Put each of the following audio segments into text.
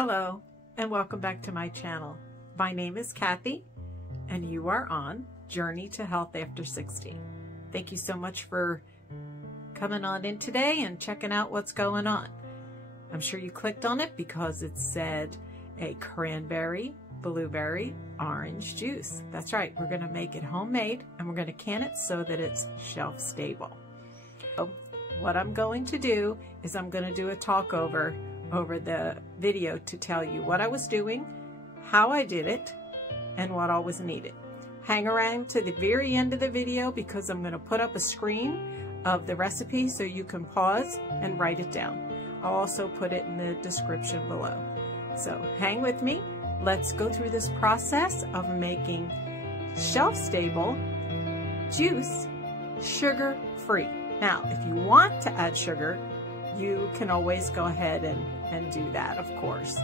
Hello, and welcome back to my channel. My name is Kathy, and you are on Journey to Health After 60. Thank you so much for coming on in today and checking out what's going on. I'm sure you clicked on it because it said a cranberry, blueberry, orange juice. That's right, we're going to make it homemade, and we're going to can it so that it's shelf stable. So what I'm going to do is I'm going to do a talk over the video to tell you what I was doing, how I did it, and what all was needed. Hang around to the very end of the video because I'm going to put up a screen of the recipe so you can pause and write it down. I'll also put it in the description below. So hang with me. Let's go through this process of making shelf-stable juice sugar-free. Now, if you want to add sugar, you can always go ahead and do that, of course.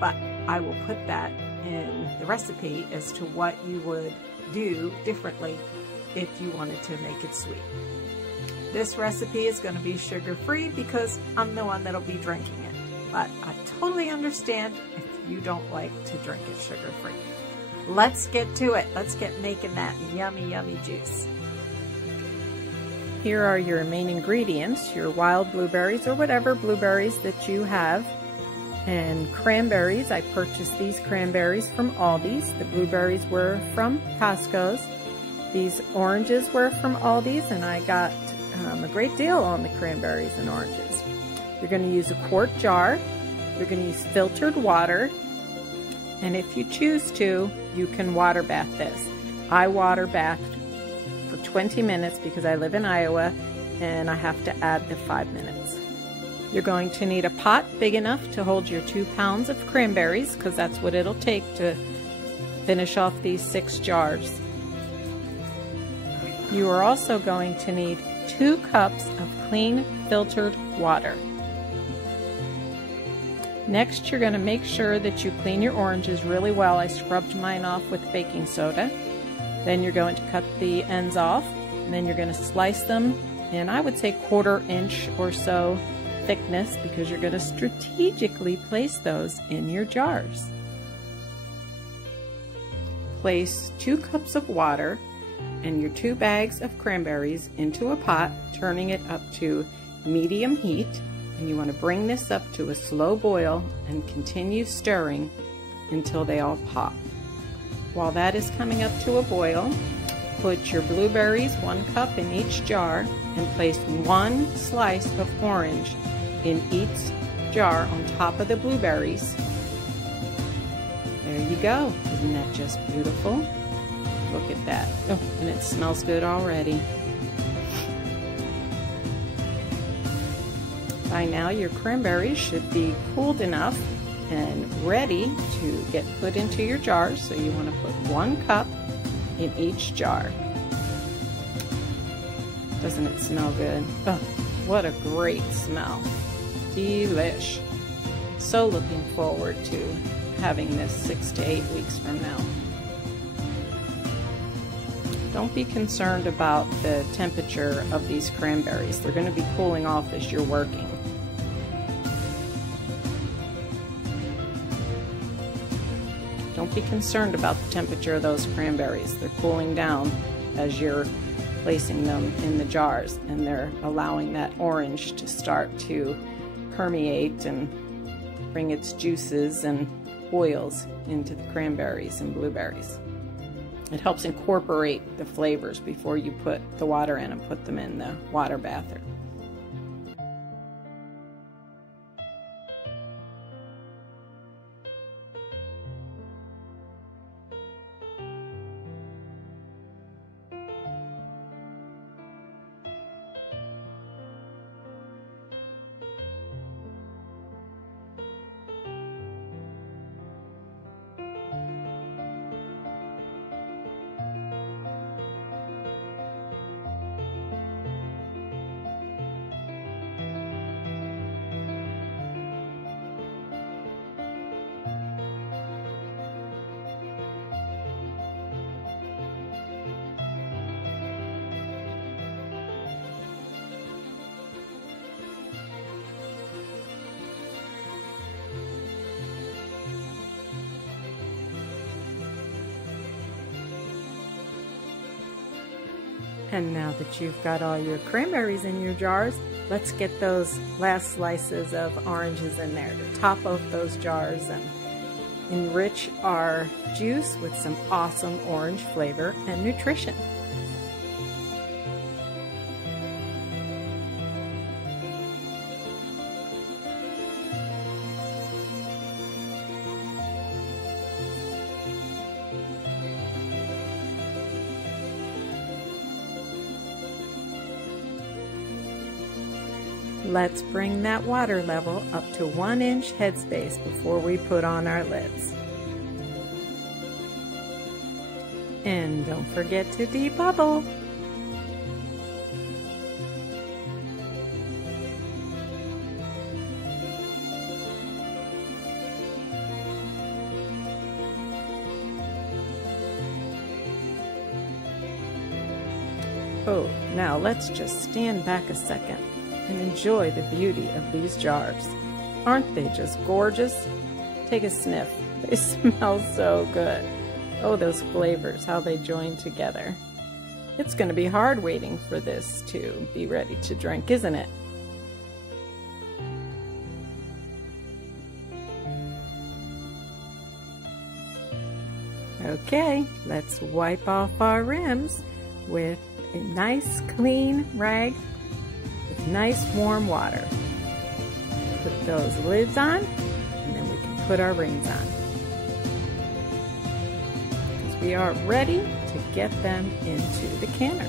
But I will put that in the recipe as to what you would do differently if you wanted to make it sweet. This recipe is going to be sugar-free because I'm the one that'll be drinking it. But I totally understand if you don't like to drink it sugar-free. Let's get to it. Let's get making that yummy, yummy juice. Here are your main ingredients, your wild blueberries or whatever blueberries that you have. And cranberries, I purchased these cranberries from Aldi's. The blueberries were from Costco's. These oranges were from Aldi's, and I got a great deal on the cranberries and oranges. You're going to use a quart jar. You're going to use filtered water. And if you choose to, you can water bath this. I water bathed for 20 minutes because I live in Iowa and I have to add the 5 minutes. You're going to need a pot big enough to hold your 2 pounds of cranberries because that's what it'll take to finish off these 6 jars. You are also going to need 2 cups of clean filtered water. Next, you're going to make sure that you clean your oranges really well. I scrubbed mine off with baking soda. Then you're going to cut the ends off, and then you're going to slice them in, I would say, 1/4 inch or so thickness because you're going to strategically place those in your jars. Place 2 cups of water and your 2 bags of cranberries into a pot, turning it up to medium heat, and you want to bring this up to a slow boil and continue stirring until they all pop. While that is coming up to a boil, put your blueberries, 1 cup in each jar, and place 1 slice of orange in each jar on top of the blueberries. There you go. Isn't that just beautiful? Look at that. Oh, and it smells good already. By now your cranberries should be cooled enough and ready to get put into your jars. So you want to put 1 cup in each jar. Doesn't it smell good? Oh, what a great smell. Delish. So looking forward to having this 6 to 8 weeks from now. Don't be concerned about the temperature of these cranberries. They're going to be cooling off as you're working. Don't be concerned about the temperature of those cranberries. They're cooling down as you're placing them in the jars, and they're allowing that orange to start to permeate and bring its juices and oils into the cranberries and blueberries. It helps incorporate the flavors before you put the water in and put them in the water bather. And now that you've got all your cranberries in your jars, let's get those last slices of oranges in there to top off those jars and enrich our juice with some awesome orange flavor and nutrition. Let's bring that water level up to 1 inch headspace before we put on our lids. And don't forget to debubble. Oh, now let's just stand back a second and enjoy the beauty of these jars. Aren't they just gorgeous? Take a sniff. They smell so good. Oh, those flavors, how they join together. It's going to be hard waiting for this to be ready to drink, isn't it? Okay, let's wipe off our rims with a nice clean rag with nice warm water. Put those lids on, and then we can put our rings on. Because we are ready to get them into the canner.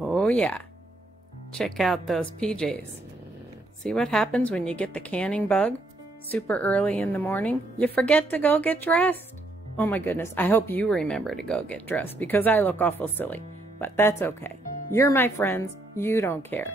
Oh yeah, check out those PJs. See what happens when you get the canning bug super early in the morning? You forget to go get dressed. Oh my goodness, I hope you remember to go get dressed because I look awful silly, but that's okay. You're my friends, you don't care.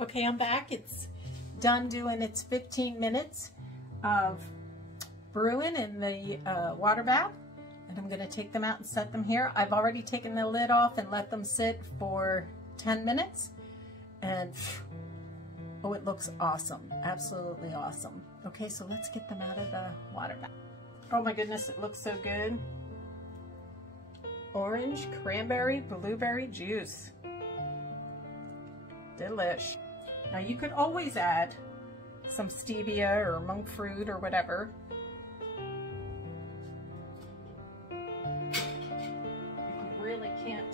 Okay, I'm back. It's done doing its 15 minutes of brewing in the water bath, and I'm going to take them out and set them here. I've already taken the lid off and let them sit for 10 minutes, and Oh, it looks awesome. Absolutely awesome. Okay, so let's get them out of the water bath. Oh my goodness, it looks so good. Orange, cranberry, blueberry juice. Delish. Now you could always add some stevia or monk fruit or whatever. If you really can't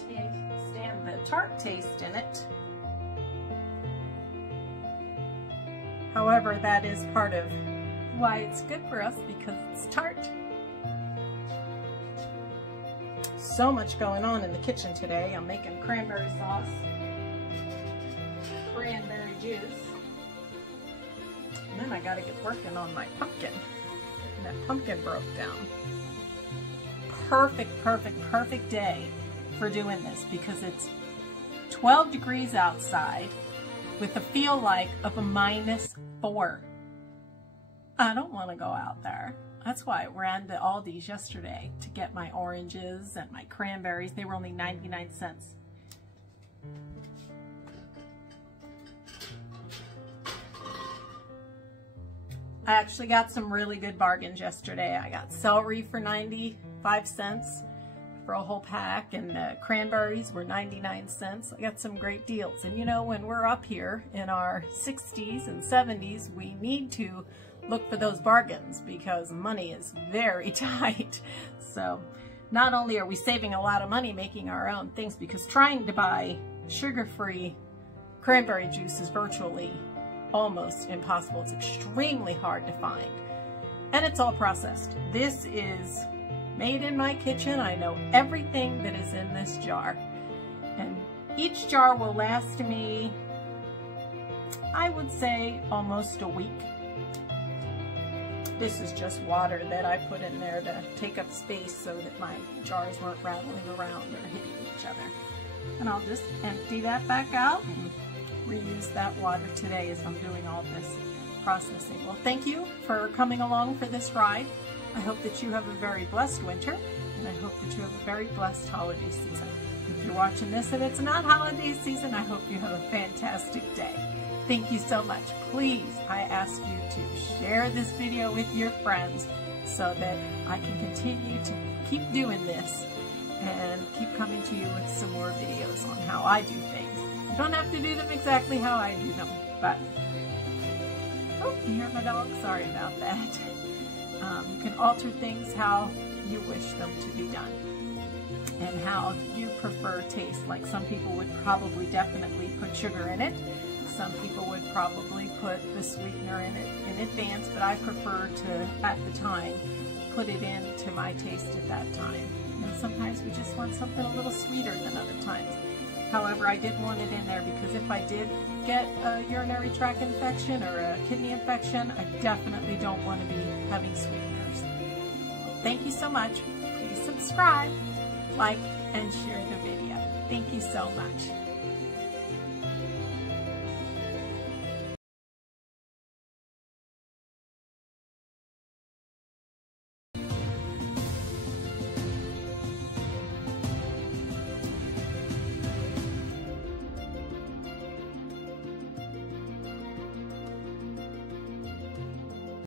stand the tart taste in it. However, that is part of why it's good for us, because it's tart. So much going on in the kitchen today. I'm making cranberry sauce, cranberry juice, and then I gotta get working on my pumpkin. And that pumpkin broke down. Perfect, perfect, perfect day for doing this, because it's 12 degrees outside with a feel like of a -4. I don't want to go out there. That's why I ran to Aldi's yesterday to get my oranges and my cranberries. They were only 99 cents. I actually got some really good bargains yesterday. I got celery for 95 cents for a whole pack, and cranberries were 99 cents. I got some great deals. And you know, when we're up here in our 60s and 70s, we need to look for those bargains because money is very tight. So not only are we saving a lot of money making our own things, because trying to buy sugar-free cranberry juice is virtually almost impossible. It's extremely hard to find, and it's all processed. This is made in my kitchen. I know everything that is in this jar, and each jar will last me, I would say, almost a week. This is just water that I put in there to take up space so that my jars weren't rattling around or hitting each other. And I'll just empty that back out and reuse that water today as I'm doing all this processing. Well, thank you for coming along for this ride. I hope that you have a very blessed winter, and I hope that you have a very blessed holiday season. If you're watching this and it's not holiday season, I hope you have a fantastic day. Thank you so much. Please, I ask you to share this video with your friends so that I can continue to keep doing this and keep coming to you with some more videos on how I do things. You don't have to do them exactly how I do them, but... Oh, you hear my dog? Sorry about that. You can alter things how you wish them to be done and how you prefer taste. Like some people would probably definitely put sugar in it. Some people would probably put the sweetener in it in advance, but I prefer to, at the time, put it into my taste at that time. And sometimes we just want something a little sweeter than other times. However, I did want it in there because if I did get a urinary tract infection or a kidney infection, I definitely don't want to be having sweeteners. Thank you so much. Please subscribe, like, and share the video. Thank you so much.